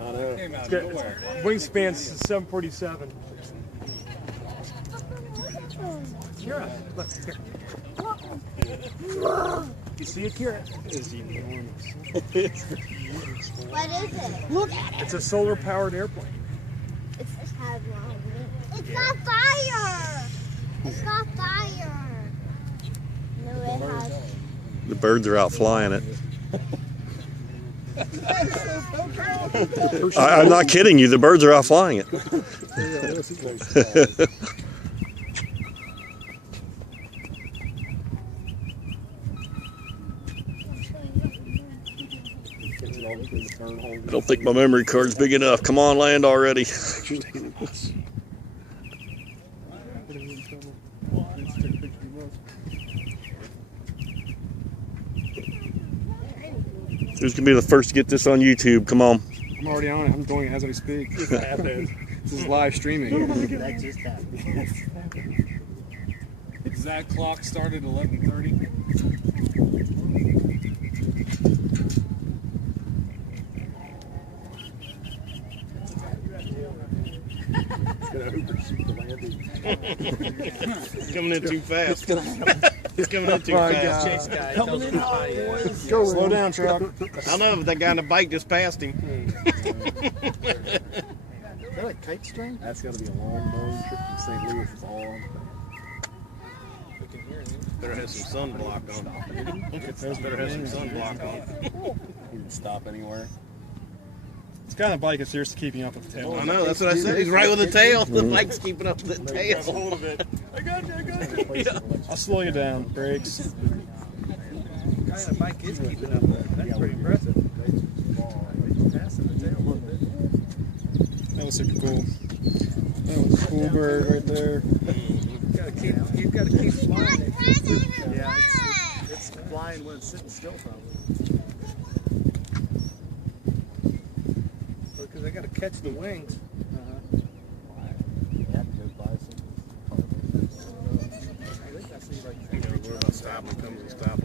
I know. Came out of nowhere. Wingspan's 747. Kira, look here. You see it, Kira? It's enormous. What is it? Look at it. It's a solar-powered airplane. It's got fire. It's got fire. No, it has. The birds are out flying it. I'm not kidding you. The birds are out flying it. I don't think my memory card's big enough. Come on, land already. Who's gonna be the first to get this on YouTube? Come on. I'm already on it. I'm doing it as we speak. This is live streaming. That just happened. Does that clock start at 11:30? It's coming in too fast. It's coming in too fast. Chase guy. Coming in hot, boys. Slow down, truck. I know, but that guy on the bike just passed him. Is that a kite string? That's got to be a long, long trip from St. Louis. It's all on. Better have some sunblock on. Better have some sunblock on. He didn't stop anywhere. It's kind of bike is seriously keeping up with the tail. I know, that's what I said. He's right with the tail. The bike's keeping up with the tail. Hold of it. I got you. Yeah. I'll slow you down. Brakes. The guy on the bike is keeping up with it. That's pretty impressive. Passing the tail a little bit. That was super cool. That was a cool bird right there. You've got to keep flying it. Yeah, it's flying when it's sitting still, probably. Because they got to catch the wings. We're about to stop and come to the stop.